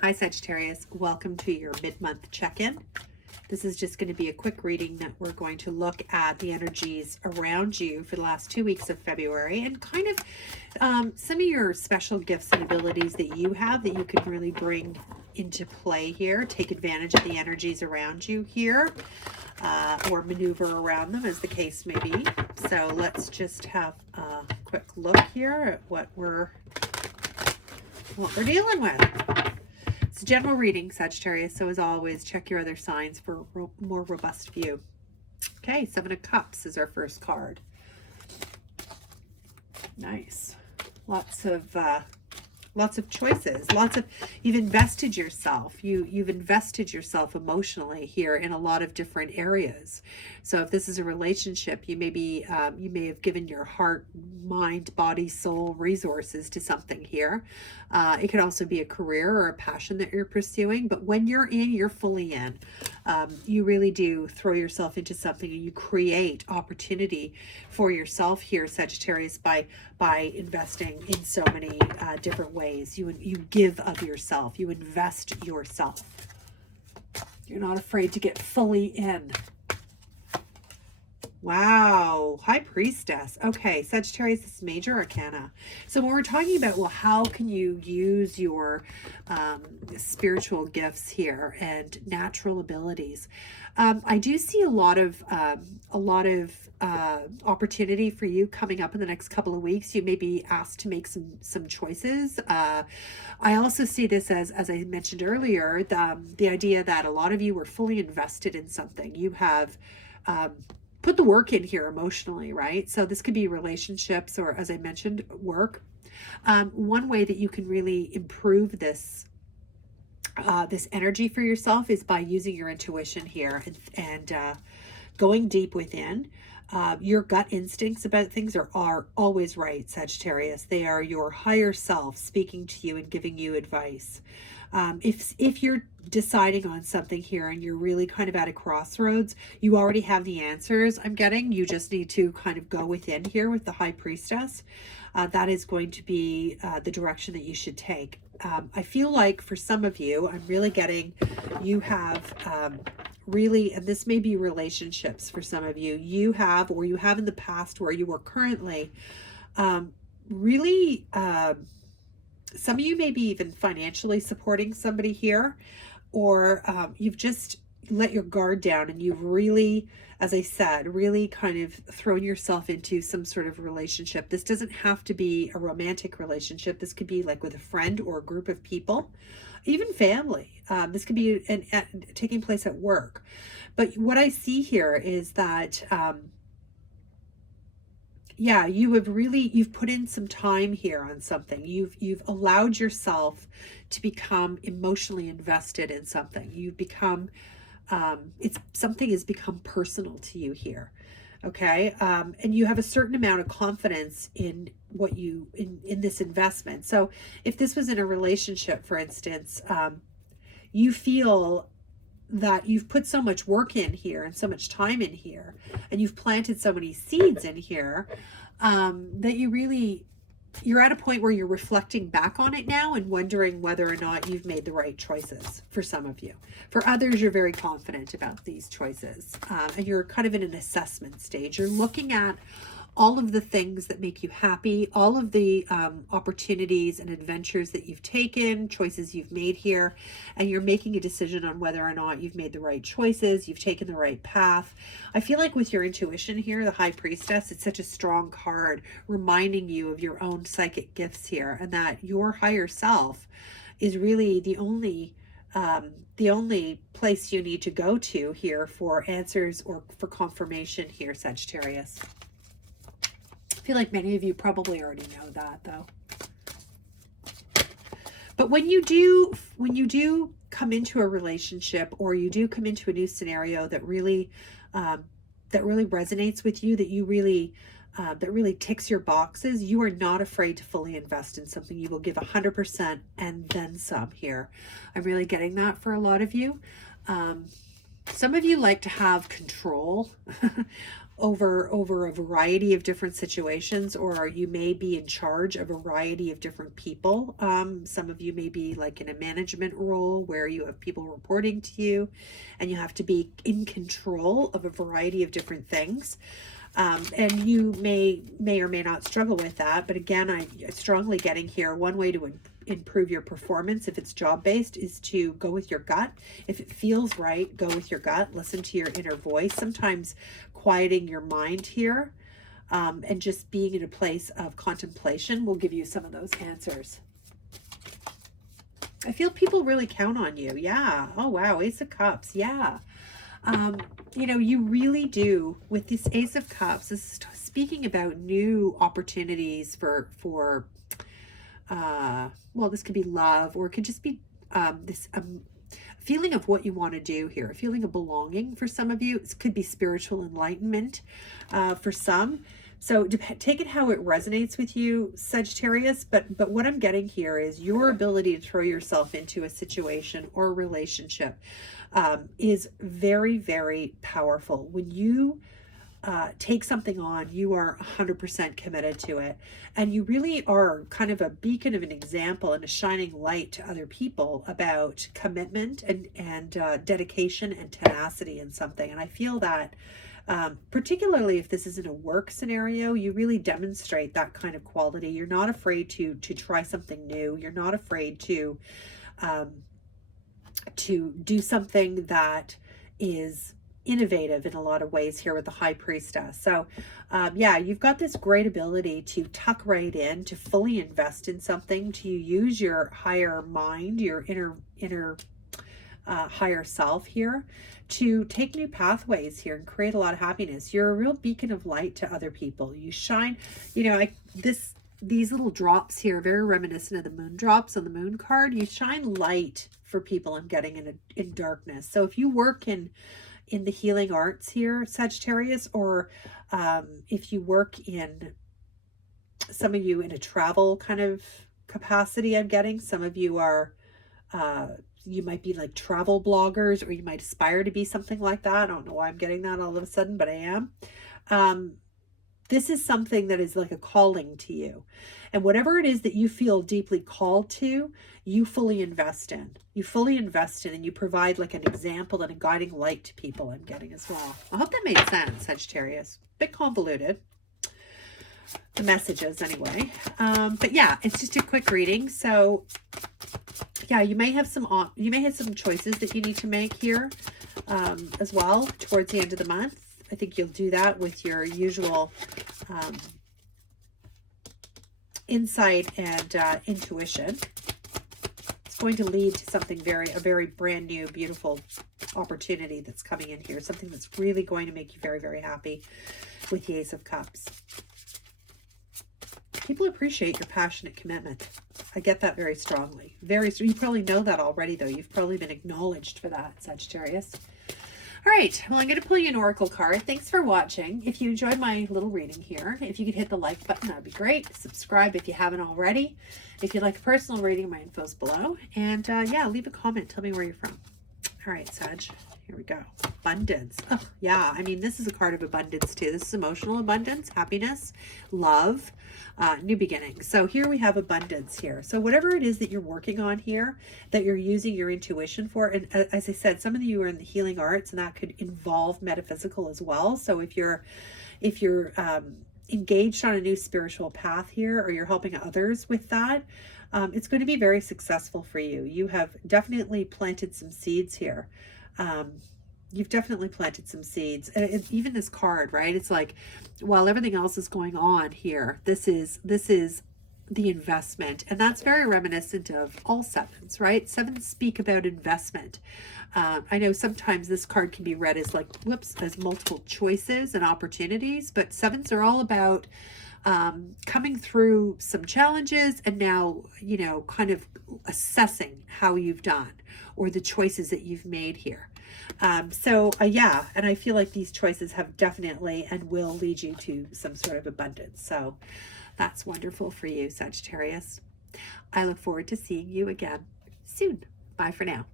Hi Sagittarius, welcome to your mid-month check-in. This is just going to be a quick reading that we're going to look at the energies around you for the last 2 weeks of February and kind of some of your special gifts and abilities that you have that you can really bring into play here. Take advantage of the energies around you here or maneuver around them as the case may be. So let's just have a quick look here at what we're dealing with. It's a general reading, Sagittarius, so as always, check your other signs for a more robust view. Okay, Seven of Cups is our first card. Nice. Lots of choices. You've invested yourself. You've invested yourself emotionally here in a lot of different areas. So if this is a relationship, you may have given your heart, mind, body, soul, resources to something here. It could also be a career or a passion that you're pursuing. But when you're in, you're fully in. You really do throw yourself into something and you create opportunity for yourself here, Sagittarius, by investing in so many different ways. You give of yourself. You invest yourself. You're not afraid to get fully in. Wow, High Priestess. Okay, Sagittarius is Major Arcana. So when we're talking about, well, how can you use your spiritual gifts here and natural abilities? I do see a lot of opportunity for you coming up in the next couple of weeks. You may be asked to make some choices. I also see this as I mentioned earlier, the idea that a lot of you were fully invested in something. You have put the work in here emotionally, right? So this could be relationships or, as I mentioned, work. One way that you can really improve this energy for yourself is by using your intuition here and going deep within. Your gut instincts about things are always right, Sagittarius. They are your higher self speaking to you and giving you advice. If you're deciding on something here and you're really kind of at a crossroads, you already have the answers. I'm getting you just need to kind of go within here with the High Priestess. That is going to be the direction that you should take. I feel like for some of you, I'm really getting you have really, and this may be relationships for some of you, you have in the past where you are currently really some of you may be even financially supporting somebody here, or you've just let your guard down and you've really, as I said, really kind of thrown yourself into some sort of relationship. This doesn't have to be a romantic relationship. This could be like with a friend or a group of people, even family. This could be taking place at work. But what I see here is that yeah, you've put in some time here on something. You've allowed yourself to become emotionally invested in something. You've become, something has become personal to you here. Okay. And you have a certain amount of confidence in what in this investment. So if this was in a relationship, for instance, you feel that you've put so much work in here and so much time in here, and you've planted so many seeds in here, that you're at a point where you're reflecting back on it now and wondering whether or not you've made the right choices for some of you. For others, you're very confident about these choices, and you're kind of in an assessment stage. You're looking at all of the things that make you happy, all of the opportunities and adventures that you've taken, choices you've made here, and you're making a decision on whether or not you've made the right choices, you've taken the right path. I feel like with your intuition here, the High Priestess, it's such a strong card reminding you of your own psychic gifts here, and that your higher self is really the only place you need to go to here for answers or for confirmation here, Sagittarius. I feel like many of you probably already know that, though. But when you do come into a relationship, or you do come into a new scenario that really resonates with you, that really ticks your boxes, you are not afraid to fully invest in something. You will give 100% and then some here. I'm really getting that for a lot of you. Some of you like to have control over a variety of different situations, or you may be in charge of a variety of different people. Some of you may be like in a management role where you have people reporting to you and you have to be in control of a variety of different things. And you may or may not struggle with that. But again, I strongly getting here, one way to improve your performance, if it's job-based, is to go with your gut. If it feels right, go with your gut. Listen to your inner voice. Sometimes quieting your mind here and just being in a place of contemplation will give you some of those answers. I feel people really count on you. Yeah. Oh, wow. Ace of Cups. Yeah. You know, you really do with this Ace of Cups. This is speaking about new opportunities for well, this could be love, or it could just be this feeling of what you want to do here, a feeling of belonging for some of you. It could be spiritual enlightenment for some. So take it how it resonates with you, Sagittarius. But what I'm getting here is your ability to throw yourself into a situation or a relationship is very, very powerful. When you take something on, you are 100% committed to it. And you really are kind of a beacon of an example and a shining light to other people about commitment and dedication and tenacity in something. And I feel that particularly if this is in a work scenario, you really demonstrate that kind of quality. You're not afraid to try something new. You're not afraid to do something that is innovative in a lot of ways here with the High Priestess. So yeah, you've got this great ability to tuck right in, to fully invest in something, to use your higher mind, your inner higher self here, to take new pathways here and create a lot of happiness. You're a real beacon of light to other people. You shine, you know, these little drops here, very reminiscent of the moon drops on the moon card. You shine light for people and getting in darkness. So if you work in the healing arts here, Sagittarius, or if you work in, some of you in a travel kind of capacity, I'm getting, some of you are, you might be like travel bloggers, or you might aspire to be something like that. I don't know why I'm getting that all of a sudden, but I am. This is something that is like a calling to you. And whatever it is that you feel deeply called to, you fully invest in. You fully invest in, and you provide like an example and a guiding light to people, I'm getting as well. I hope that made sense, Sagittarius. Bit convoluted, the messages anyway. But yeah, it's just a quick reading. So yeah, you may have some choices that you need to make here as well towards the end of the month. I think you'll do that with your usual insight and intuition. It's going to lead to something a very brand new, beautiful opportunity that's coming in here. Something that's really going to make you very, very happy with the Ace of Cups. People appreciate your passionate commitment. I get that very strongly. You probably know that already, though. You've probably been acknowledged for that, Sagittarius. All right, well, I'm going to pull you an oracle card. Thanks for watching. If you enjoyed my little reading here, if you could hit the like button, that would be great. Subscribe if you haven't already. If you'd like a personal reading, my info's below. And yeah, leave a comment. Tell me where you're from. All right, Sag, here we go. Abundance. Oh, yeah, I mean, this is a card of abundance too. This is emotional abundance, happiness, love, new beginnings. So here we have abundance here. So whatever it is that you're working on here, that you're using your intuition for, and as I said, some of you are in the healing arts, and that could involve metaphysical as well. So if you're engaged on a new spiritual path here, or you're helping others with that, it's going to be very successful for you. You have definitely planted some seeds here. You've definitely planted some seeds. And even this card, right? It's like, while everything else is going on here, this is the investment. And that's very reminiscent of all sevens, right? Sevens speak about investment. I know sometimes this card can be read as like, as multiple choices and opportunities, but sevens are all about coming through some challenges and now, you know, kind of assessing how you've done or the choices that you've made here. Yeah, and I feel like these choices have definitely and will lead you to some sort of abundance. So that's wonderful for you, Sagittarius. I look forward to seeing you again soon. Bye for now.